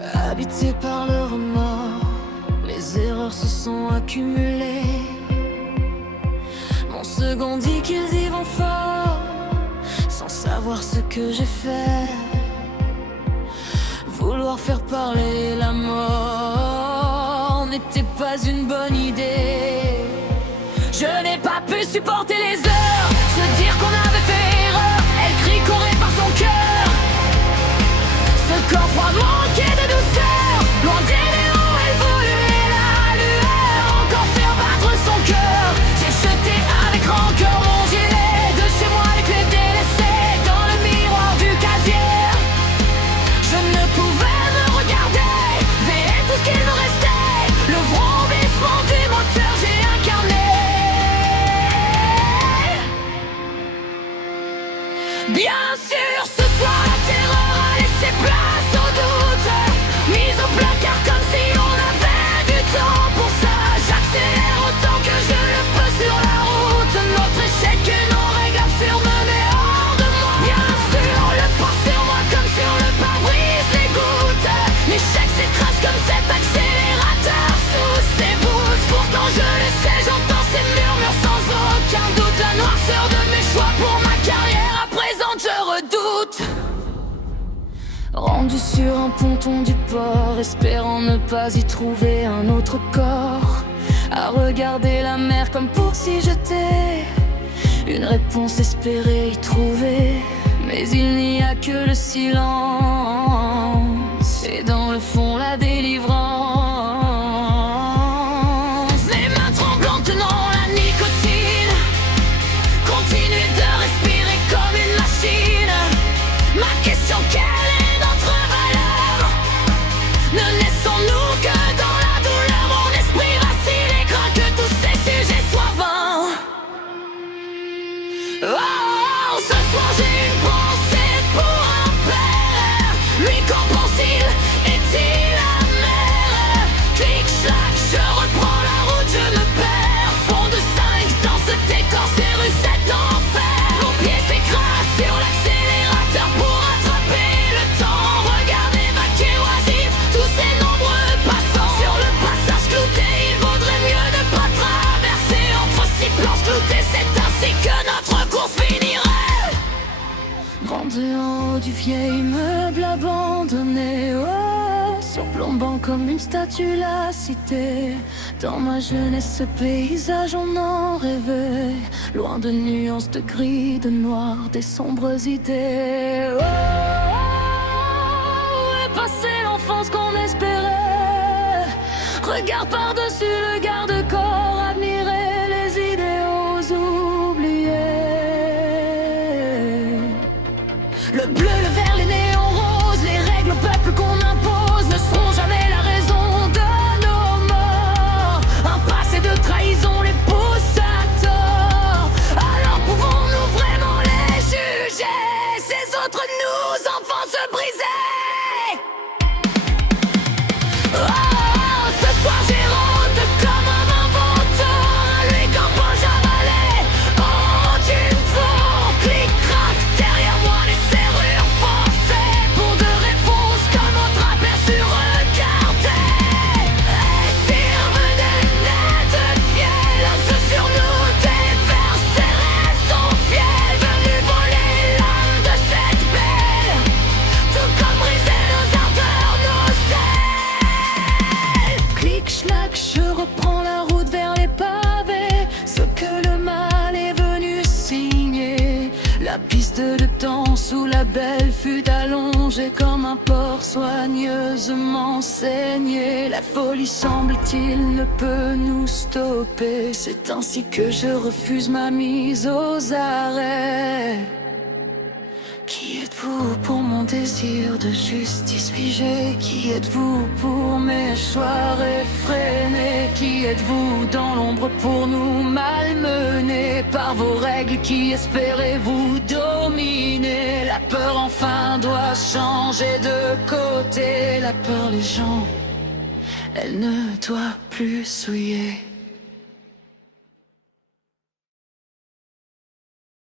Habité par le remords, les erreurs se sont accumulées. Mon second dit qu'ils y vont fort, sans savoir ce que j'ai fait. Vouloir faire parler la mort n'était pas une bonne idée. Je n'ai pas pu supporter les heures, se dire qu'on avait fait erreur. Elle crie qu'on répare son cœur. Ce corps froid manquait de douceur. Loin des néons, elle voulait la lueur. Encore faire battre son cœur. J'ai jeté avec rancœur mon gilet. De chez moi les clés délaissées dans le miroir du casier. Je ne pouvais me regarder, veiller tout ce qu'il me restait. Le vrombissement du moteur j'ai incarné. Bien sûr, ce soir la terreur a laissé place au doute. Mise au placard comme si on avait du temps pour ça. J'accélère autant que je le peux sur la route. Notre échec et nos règles absurdes me met hors de moi. Bien sûr, le poids sur moi comme sur le pare-brise les gouttes. L'échec s'écrase comme cet accélérateur sous ses voûtes. Pourtant je le sais, j'entends ces murmures sans aucun doute. La noirceur de mes choix pour ma carrière à présent je redoute. Rendu sur un ponton du port, espérant ne pas y trouver un autre corps. À regarder la mer comme pour s'y jeter, une réponse espérée y trouver. Mais il n'y a que le silence, et dans le fond la délivrance. Les mains tremblantes tenant la nicotine, continuer de respirer comme une machine. Ma question, quelle est notre valeur? Ne laissons-nous que dans la douleur? Mon esprit vacille et craint que tous ces sujets soient vains. Oh, ce soir j'ai une pensée pour un père. Lui, qu'en pense-t-il? Est-il amer? Clic-clac, je reprends la route, je me perds. Fond de 5 dans ce décor, ces rues, cet enfer. Mon pied s'écrase sur l'accélérateur pour attraper le temps. Regardez vaquer oisif, tous ces nombreux passants. Sur le passage clouté, il vaudrait mieux ne pas traverser. Entre 6 planches cloutées, c'est ainsi que notre course finirait. Grandé en haut du vieil immeuble abandonné, oh, surplombant comme une statue la cité. Dans ma jeunesse, ce paysage, on en rêvait. Loin de nuances de gris, de noir, des sombres idées. Oh, où est passée l'enfance qu'on espérait? Regarde par-dessus le garde-corps, admirer les idéaux oubliés. Le bleu, le vert, les néons roses, les règles au peuple qu'on impose ne seront jamais la raison de nos morts. Un passé de trahison les pousse à tort. Alors pouvons-nous vraiment les juger? Ces autres nous, enfants, se briser. Oh, ce soir j'ai honte comme un inventeur. Lui qu'en poche avalé, oh tu me fous. Clic-crac, derrière moi les serrures forcées. Pour de réponses comme autre aperçu regardez. Et si revenait net fiel, ceux sur nous déverseraient son fiel. Venu voler l'âme de cette belle, tout comme briser nos ardeurs, nos ailes. Clic-clac, je reprends la route vers les pavés. Ce que le mal est venu signer. La piste de danse où la belle fut allongée comme un porc soigneusement saigné. La folie, semble-t-il, ne peut nous stopper. C'est ainsi que je refuse ma mise aux arrêts. Qui êtes-vous pour mon désir de justice figée? Qui êtes-vous pour mes choix réfrénés? Qui êtes-vous dans l'ombre pour nous malmener? Par vos règles, qui espérez-vous dominer? La peur enfin doit changer de côté. La peur, les gens, elle ne doit plus souiller.